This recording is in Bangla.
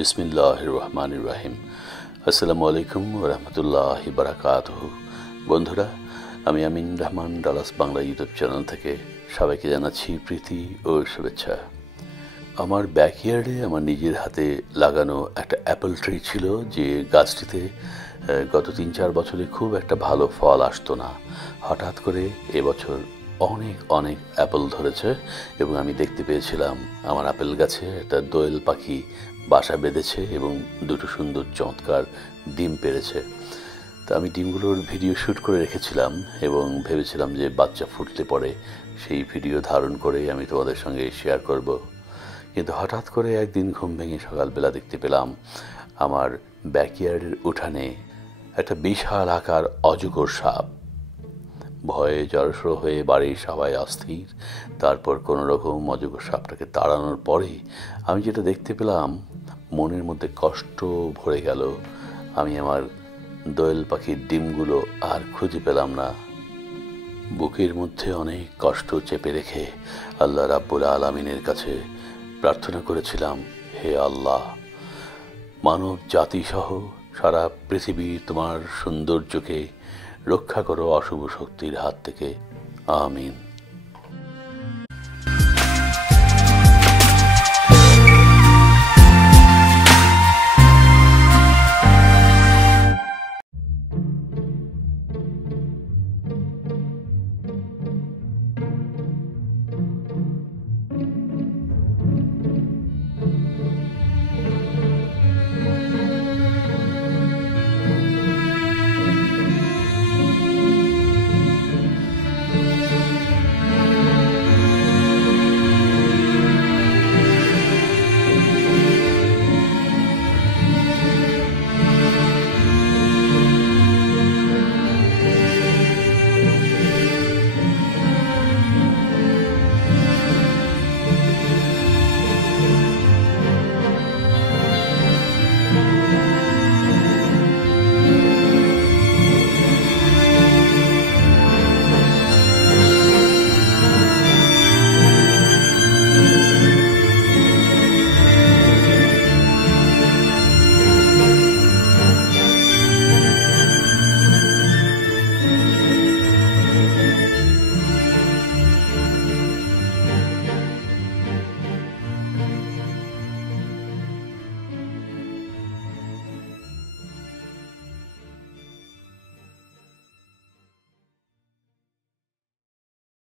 বিসমিল্লাহির রহমানির রহিম। আসসালামু আলাইকুম ওয়া রাহমাতুল্লাহি ওয়া বারাকাতুহু। বন্ধুরা, আমি Amin Rahman Dallas Bangla YouTube channel থেকে সবাইকে জানাচ্ছি প্রীতি ও শুভেচ্ছা। আমার ব্যাকইয়ার্ডে আমার নিজের হাতে লাগানো একটা অ্যাপল ট্রি ছিল, যে গাছটিতে গত ৩-৪ বছরে খুব একটা ভালো ফল আসতো না। হঠাৎ করে এবছর অনেক অনেক অ্যাপল ধরেছে এবং আমি দেখতে পেয়েছিলাম আমার আপেল গাছে একটা দোয়েল পাখি বাসা বেঁধেছে এবং দুটো সুন্দর চমৎকার ডিম পেড়েছে। তা আমি ডিমগুলোর ভিডিও শ্যুট করে রেখেছিলাম এবং ভেবেছিলাম যে বাচ্চা ফুটলে পরে সেই ভিডিও ধারণ করে আমি তোমাদের সঙ্গে শেয়ার করব। কিন্তু হঠাৎ করে একদিন ঘুম ভেঙে সকালবেলা দেখতে পেলাম আমার ব্যাকইয়ার্ডের উঠানে একটা বিশাল আকার অজগর সাপ। ভয়ে জড়সড় হয়ে বাড়ির সবাই অস্থির। তারপর কোনো রকম অজগর সাপটাকে তাড়ানোর পরে আমি যেটা দেখতে পেলাম, মনের মধ্যে কষ্ট ভরে গেল। আমি আমার দোয়েল পাখির ডিমগুলো আর খুঁজে পেলাম না। বুকের মধ্যে অনেক কষ্ট চেপে রেখে আল্লাহ রাব্বুল আলামিনের কাছে প্রার্থনা করেছিলাম, হে আল্লাহ, মানব জাতিসহ সারা পৃথিবী তোমার সৌন্দর্যকে রক্ষা করো অশুভ শক্তির হাত থেকে। আমিন।